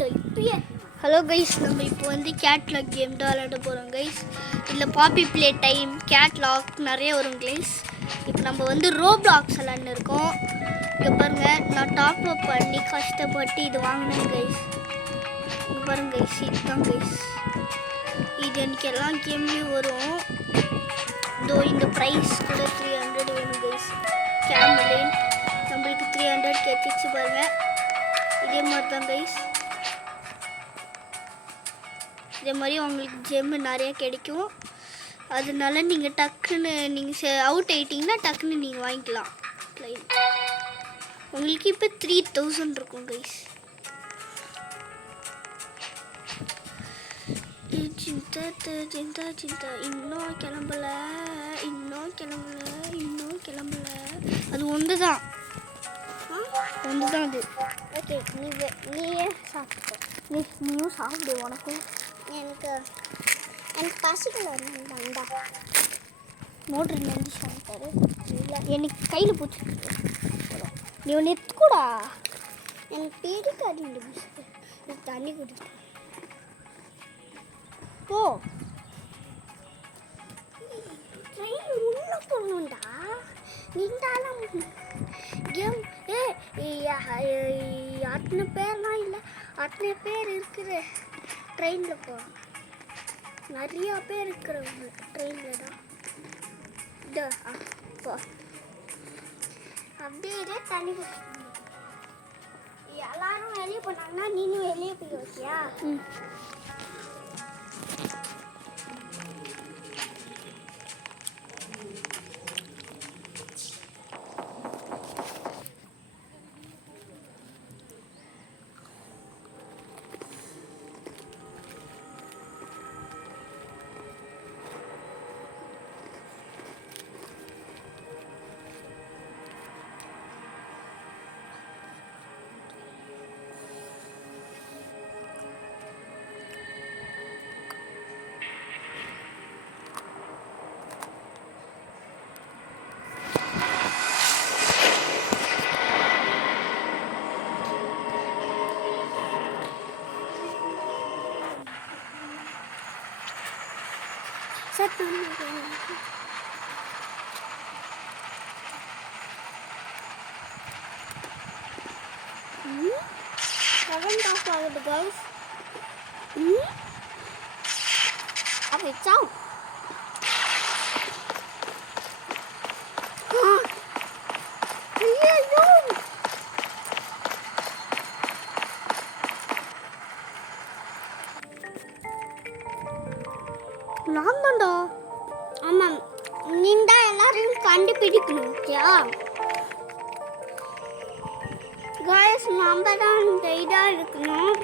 Hello guys, நம்ம இப்போ வந்து கேட்லாக் கேம் தான் விளையாட போகிறோம் கைஸ். இதில் பாப்பி ப்ளே டைம், கேட்லாக் நிறைய வரும் கைஸ். இப்போ நம்ம வந்து ரோப்ளாக்ஸ் விளையாண்டு இருக்கோம். இங்கே பாருங்கள், நான் டாப் அப் பண்ணி கஷ்டப்பட்டு இது வாங்கினேன் கைஸ். இங்கே பாருங்கள் கைஸ், இதுதான் கைஸ். இது எனக்கு எல்லா கேம்லேயும் வரும். இதோ இந்த ப்ரைஸ் கூட 300 வேணும் கைஸ். கேமலின் நம்மளுக்கு 300 கிடைச்சிச்சு பாருங்கள். இதே மாதிரி தான் கைஸ். இதே மாதிரி உங்களுக்கு ஜெம்மு நிறையா கிடைக்கும். அதனால நீங்கள் டக்குன்னு நீங்கள் அவுட் ஆகிட்டிங்கன்னா டக்குன்னு நீங்கள் வாங்கிக்கலாம். உங்களுக்கு இப்போ 3000 இருக்கும் கைஸ். சிந்தா இன்னும் கிளம்பல. அது ஒன்று தான் அது. ஓகே, நீயே சாப்பிட்டு நீயும் சாப்பிடு. உனக்கும் எனக்கு பசிக்கல. வேண்டா மோட்ரு நன்றி சாப்பிட்டாரு. இல்லை, எனக்கு கையில் போச்சு. நீ ஒன்று எடுத்துக்கூடா. எனக்கு பிடிக்காது இந்த பிஸ்கட். தண்ணி குடிக்க போ. ட்ரெயின் உள்ள போகணுண்டா. நீண்டாலும் கேம் அத்தனை பேர்லாம் இல்லை, அத்தனை பேர் இருக்கிற ட்ரெயினில் போகணும். நிறையா பேர் இருக்கிறவங்க ட்ரெயினில் தான். போ அப்படியே தண்ணி குடிக்கணும். எல்லாரும் வெளியே போனாங்கன்னா நீனும் வெளியே போய் வச்சியா? ஆகுது கைஸ். அப்படி சாவு. நான் தான்டா. ஆமாம், நீங்க தான் எல்லாரையும் கண்டுபிடிக்கணும். ஓகேயா கைஸ்? நம்ம தான் கைடாக இருக்கணும்.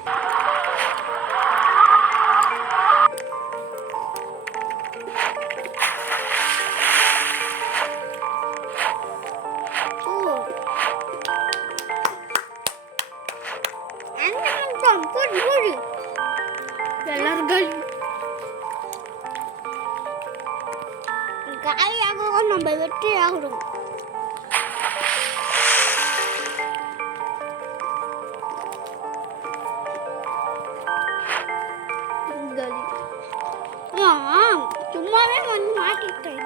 எல்லாரும் காலியாக நம்ம வெற்றி ஆகிறோம். சும்மாவே வந்து மாட்டிக்கிட்டேன்.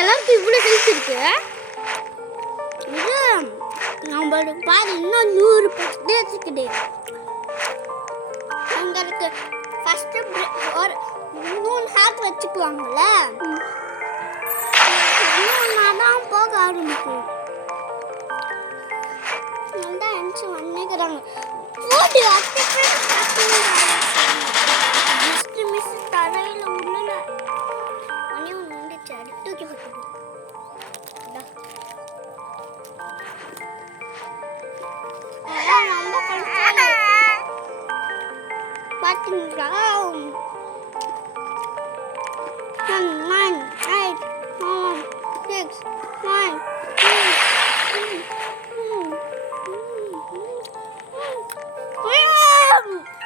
எல்லாருக்கும் இவ்வளோ ஹெல்த் இருக்கு. நம்மளோட பாதி இன்னும் 100% இருக்குது. உங்களுக்கு ஃபர்ஸ்ட் ஒரு 3 ஹார்ட் வச்சுக்குவாங்கல்ல, தான் போக ஆரம்பிக்கும். நல்லா நினச்சி வந்துக்கிறாங்க. ஓடி மிஸ் தரையில் உள்ள நின்றுச்சு. தூக்கி போட்டு ரொம்ப starting round. 10, 9, 8, 7, 6, 5, 4.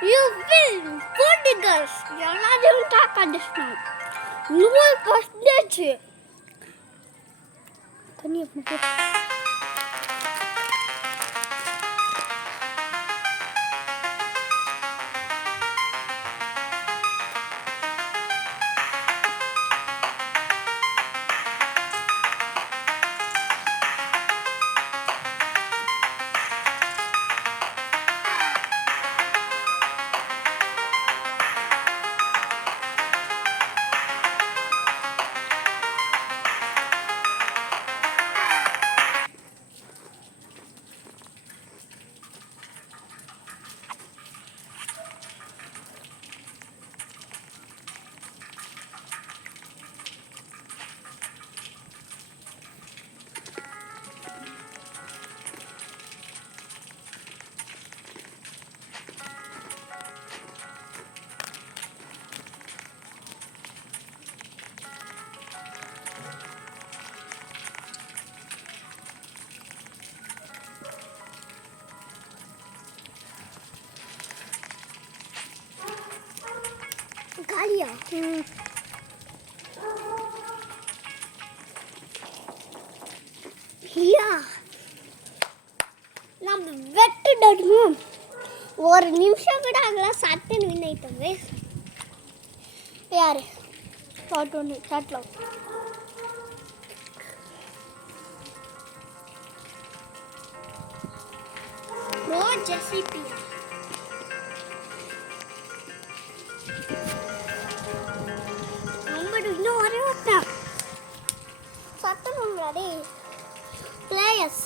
You win 40 girls. You're not even talking this now. No percentage. Can you put காலியா? நம்ம வெட்டுடணும். ஒரு நிமிஷம் கூட ஆகலாம், சட்டுன்னு வின் ஆயிட்டோம். யாரு ஷார்ட் ஒன்று ஷார்ட்ல ப்ரோ ஜெசிபி இன்னும் ஒரே ஒருத்தன் சத்தம் உங்களாடே பிளேயர்ஸ்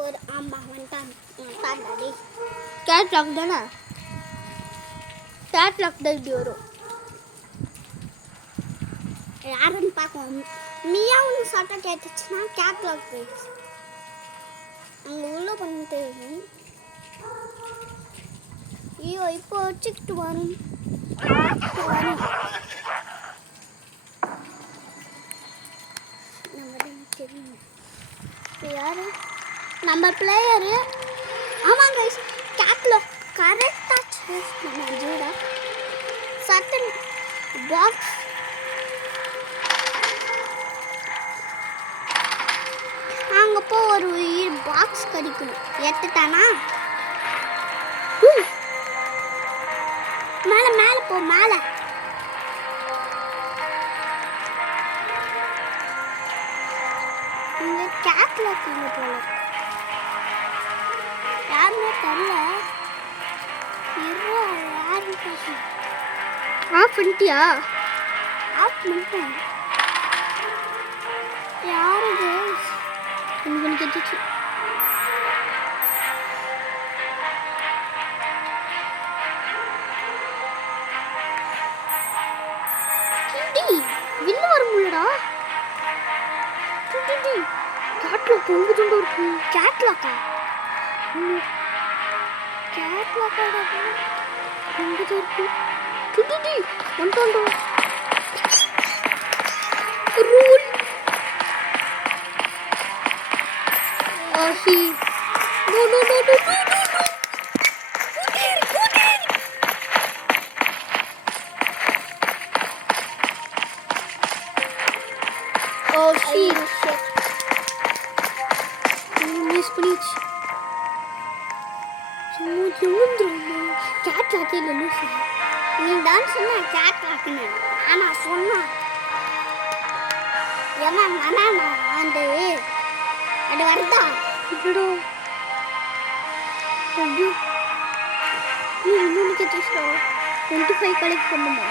ஒரு ஆமா வந்துட்டான்டாடே கேட்லாக் தானே கேட்லாக் தான் இப்படி வரும் யாருன்னு பார்க்கணும் மியாவுன்னு சட்டம் கேட்டுச்சுன்னா கேட்லாக் போயிடுச்சு அங்கே உள்ள பண்ணிட்டு ஐயோ இப்போ வச்சுக்கிட்டு வரும் தெரியும் யாரு நம்ம பிளேயரு ஆமாங்க கேட்லாக் கரெக்டாக சூஸ் பண்ண சட்டன் பாக்ஸ் அங்கே போ ஒரு பாக்ஸ் கிடைக்கணும் எடுத்துட்டானா மேலே மேலே போ மேலே இங்கே கேட்லாக் இங்கே போல யாருமே தெரில யாரும் ஆஃப் பண்ணிட்டியா ஆஃப் பண்ணிட்டேன் யாரு எனக்கு கேட்டுச்சு வில்ல வர முடியலடா கேட்லாக் எங்க துண்டு இருக்கு கேட்லாக்கா கேட்லாக்கா எங்க இருக்கு துடி வந்துட்டோம் ரூல் ஆஹி no no no no Oh shit. Miss please. Catlock இல்ல லூசு. நீ தான் சொன்ன catlockனு. ஆனா சொன்னா. ஏமா நானா அந்த அது வரதா. இப்படோ. ஐயோ. நீ இன்னும் கேட்றீங்க. 25 கலெக்ட் பண்ணுமா?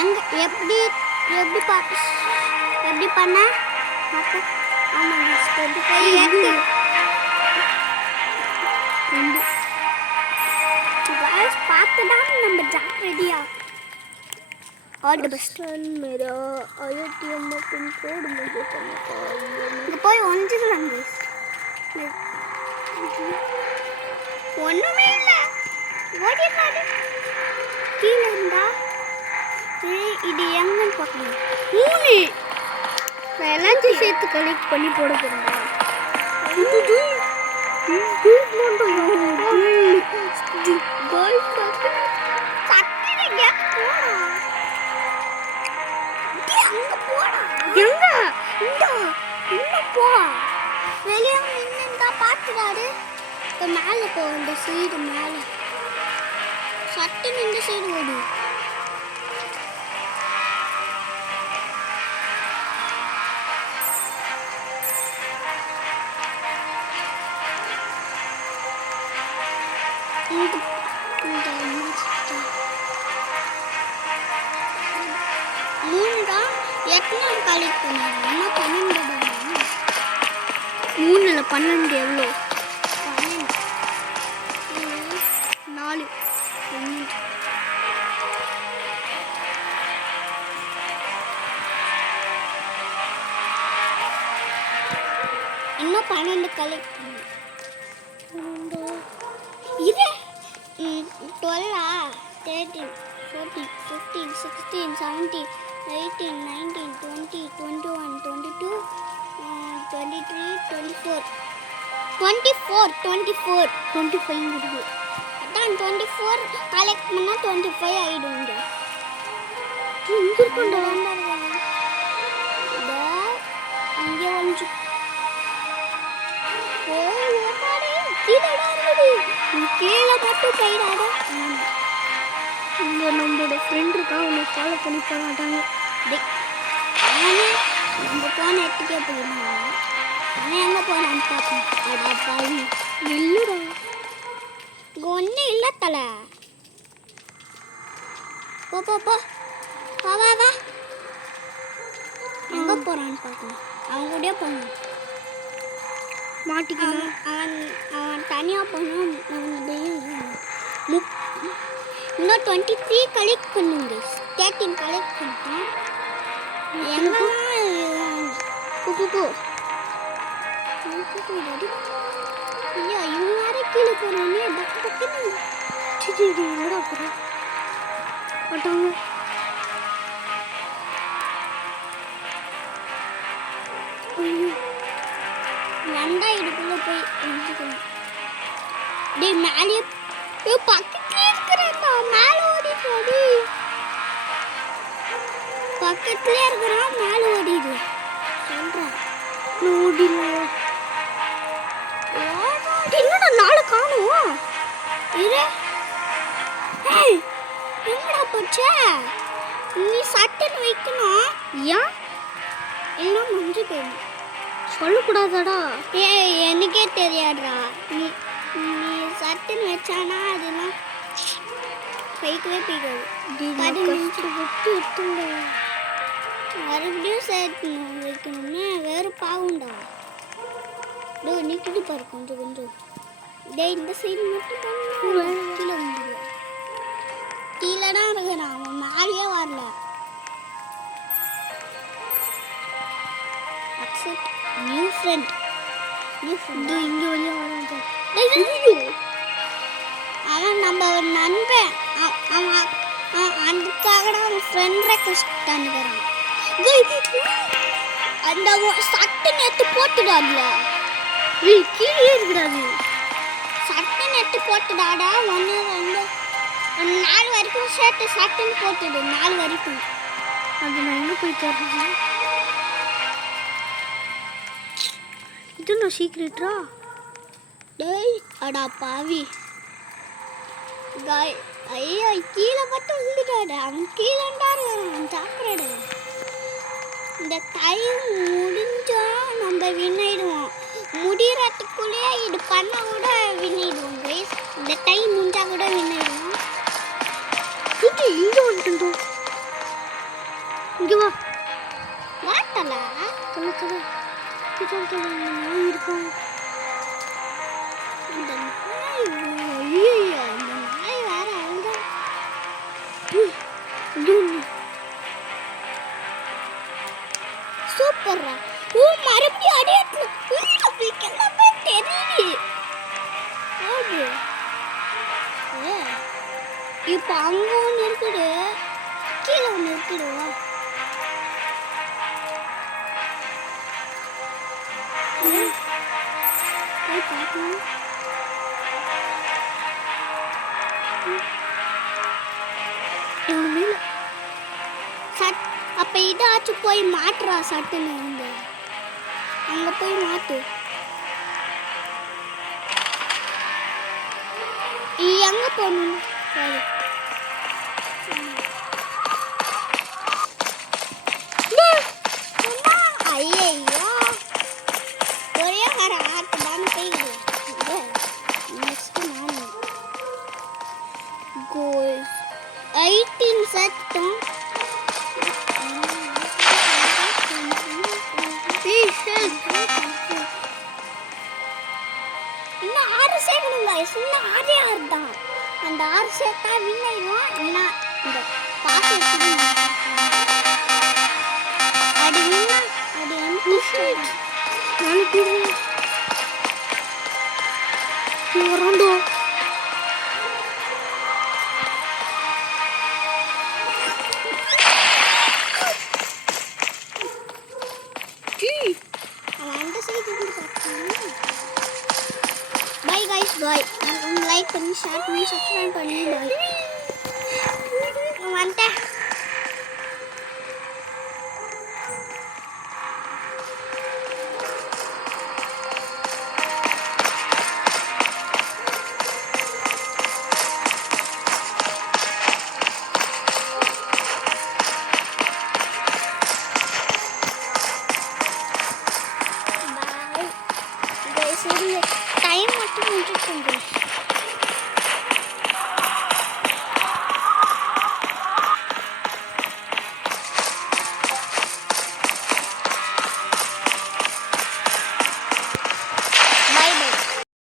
எங்க எப்படி பாத்து எப்படி பண்ண ஆமாங்க 25 எடுத்து गाइस பார்த்து தான் நம்ம ஜாப் ரெடியா ஆல் தி பெஸ்ட் मेरा IITM பின் கோட் मुझे करना இங்க போய் ஒன்றிடலாம் गाइस ஒண்ணுமே இல்ல. ஓடினாரு. கீழே இருந்தா இது எங்கன்னு பார்க்கணும். 3 நான் எல்லாத்தையும் சேர்த்து கலெக்ட் பண்ணி போட போறேன். வெளியே நின்று பார்த்துடாரு. இப்போ மேலே போ, இந்த சைடு மேலே சட்டுன்னு இந்த சைடு ஓடு. மூணு தான் எத்தனை கலெக்ட் பண்ணாரு? என்ன 12 தானே? 3ல் 12 எவ்வளோ? 4. இன்னும் 12 கலெக்ட் பண்ணு. இது 12, 13, 14, 15, 16, 17, 18, 19, 20, 21, 22, 23, 24, 25 இருக்கு. அதான் 24 கலெக்ட் பண்ணால் 25 ஆகிடும். இங்கே இருக்குண்டா இங்கே வந்து கீழே மட்டும் கைடாத. இங்கே நம்மளோட ஃப்ரெண்ட் இருக்கா, அவனை ஃபாலோ பண்ணி போக மாட்டாங்க. நம்ம போன எட்டுக்கே போயிருந்தாங்க. ஆனால் எங்கே போனான்னு பார்ப்போம். அடா பாவி இல்லைடா, இங்கே ஒன்றும் இல்லை தலை. போ போ போ வா வா வா. எங்கே போகிறான்னு பார்க்கணும். அவன் கூடயே போகணும். மாட்டிக்கணும். அவன் தனியாக போகணும். இன்னும் 23 கலெக்ட் பண்ணுங்க. 13 கலெக்ட் பண்ணிட்டேன். எங்கே போ ஐயா இவங்க வேற கீழே போகிறானே. பக்கு பக்குன்னு என்னடா போகிறேன் மாட்டாங்க. வந்தா இதுக்குள்ளே போய் எழுதிக்கணும். டே மேலே பக்கத்துலேயே இருக்கிறான்டா. மேலே ஓடிட்டு ஓடி பக்கத்துலேயே இருக்கிறான். மேலே ஓடிடு சொல்கிறேன். ஓடிடலாம். என்னடா நாளை காணும். இரு எங்கடா போச்ச? நீ சட்டுன்னு வைக்கணும். ஏன் என்ன முடிஞ்சு போயிடும். சொல்லக்கூடாதாடா. எனக்கே தெரியாதுடா. நீ சட்டுன்னு வச்சானா அதெல்லாம் கைக்குள்ளே போய்க்காது. மறுபடியும் சேர்த்து வைக்கணும்னா வேறு பாவுண்டா. நிற்கிட்டு பாரு கொஞ்சம் கொஞ்சம். டே இந்த சைடு மட்டும் கீழே வந்துடுவேன். கீழே தான் இருக்கிறான். அவன் மேலேயே வரல. Accept new friend. இங்கே வழியா வரான். அவன் நம்ம ஒரு நண்பன். அவன் அதுக்காக தான் அவன் ஃப்ரெண்ட் ரெக்வஸ்ட் அனுப்புகிறான். அந்த சட்டை நெட்டு போட்டுடாதுல. கீழே இருக்கிறாது. சட்டை நெட்டு போட்டுடாடா. 1 2 4 வரைக்கும் சேர்த்து சட்டுன்னு போட்டுடு. 4 வரைக்கும். அது நான் எங்கே போய் தர்றது? இது நான் சீக்ரெட்டா? டேய் அடா பாவி. ஐயோ கீழே மட்டும் விழுந்துட்டாடா. அவன் கீழேண்டாரு அவன் சாப்பிட்றாடு. இந்த டைம் முடிஞ்சா நம்ம வின்னாயிடுவோம். முடிகிறதுக்குள்ளேயே இது பண்ண கூட வின்னாயிடுவோம் கைஸ். இந்த டைம் முடிஞ்சா கூட வின்னாயிடுவோம். இங்கே வந்துட்டு இங்கே வா. வாட்டலா சொல்ல சொல்ல நாய் இருக்கும். இந்த நாய் ஐயோ இந்த நாய் வேற அங்க சூப்பர்ரா. ஓ மறுபடியும் அடையாளம். நம்மளுக்கு எல்லாமே தெரியும். இப்போ அங்கே ஒன்று இருக்குது, கீழே ஒன்று இருக்குது. போய் பார்க்கணும். சட் அப்போ இதாச்சும் போய் மாட்டுறா சட்டுன்னு வந்து அங்கே போய் மாட்டு. எங்கே போகணும்? சரி ஐயோ ஒரே வர ஆட்டு தான் போயிடுது. நெக்ஸ்ட் நான் கோஸ் 18 சட்டம். இன்னும் 6 சேர்க்கணும் guys. இன்னும் 6 தான். அந்த 6 சேர்த்தா வின் ஆயிடுவோம். இல்லைன்னா இந்த பாஸ் அடி வின்னா அடி எம்பி நாளைக்கு வரோண்டோ. Bye guys, bye. Like பண்ணி ஷேர் பண்ணி சப்ஸ்கிரைப் பண்ணி bye. வந்துட்டேன். Bye. Guys, டைம் மட்டும் முடிச்சுட்டு